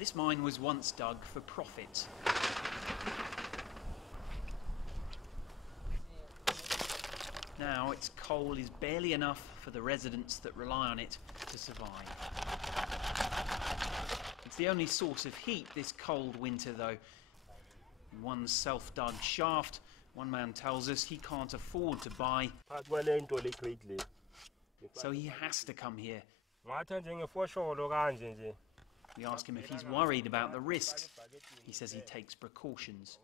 This mine was once dug for profit. Now its coal is barely enough for the residents that rely on it to survive. It's the only source of heat this cold winter, though. In one self-dug shaft, one man tells us he can't afford to buy, so he has to come here. We ask him if he's worried about the risks. He says he takes precautions.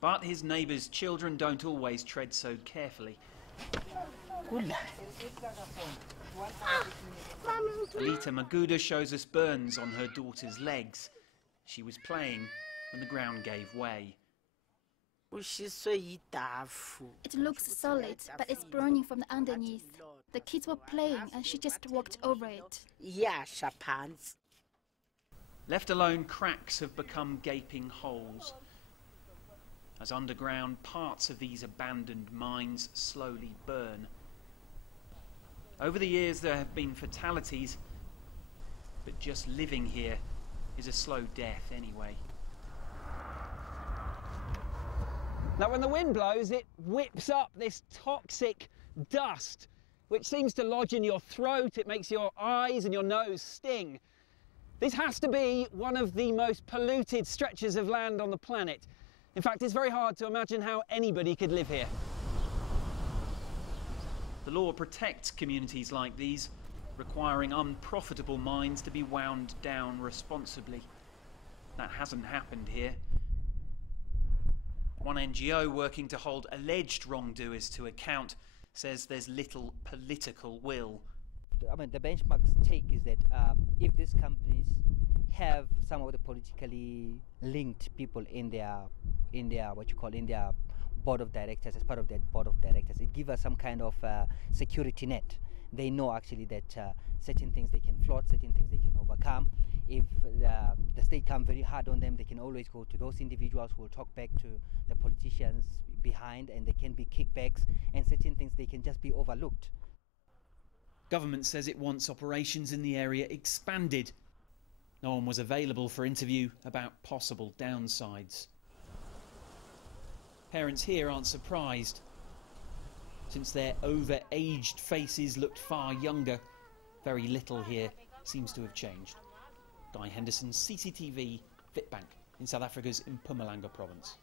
But his neighbours' children don't always tread so carefully. Alita Maguda shows us burns on her daughter's legs. She was playing when the ground gave way. It looks solid, but it's burning from the underneath. The kids were playing and she just walked over it. Left alone, cracks have become gaping holes. As underground, parts of these abandoned mines slowly burn. Over the years there have been fatalities, but just living here is a slow death anyway. Now when the wind blows, it whips up this toxic dust, which seems to lodge in your throat. It makes your eyes and your nose sting. This has to be one of the most polluted stretches of land on the planet. In fact, it's very hard to imagine how anybody could live here. The law protects communities like these, requiring unprofitable mines to be wound down responsibly. That hasn't happened here. One NGO working to hold alleged wrongdoers to account says there's little political will. I mean, the benchmark's take is that if these companies have some of the politically linked people in their board of directors, as part of their board of directors, it gives us some kind of security net. They know actually that certain things they can float, certain things they can overcome. If the state comes very hard on them, they can always go to those individuals who will talk back to the politicians behind, and there can be kickbacks, and certain things they can just be overlooked. Government says it wants operations in the area expanded. No one was available for interview about possible downsides. Parents here aren't surprised. Since their over-aged faces looked far younger, very little here seems to have changed. Henderson, CCTV, Witbank in South Africa's Mpumalanga province.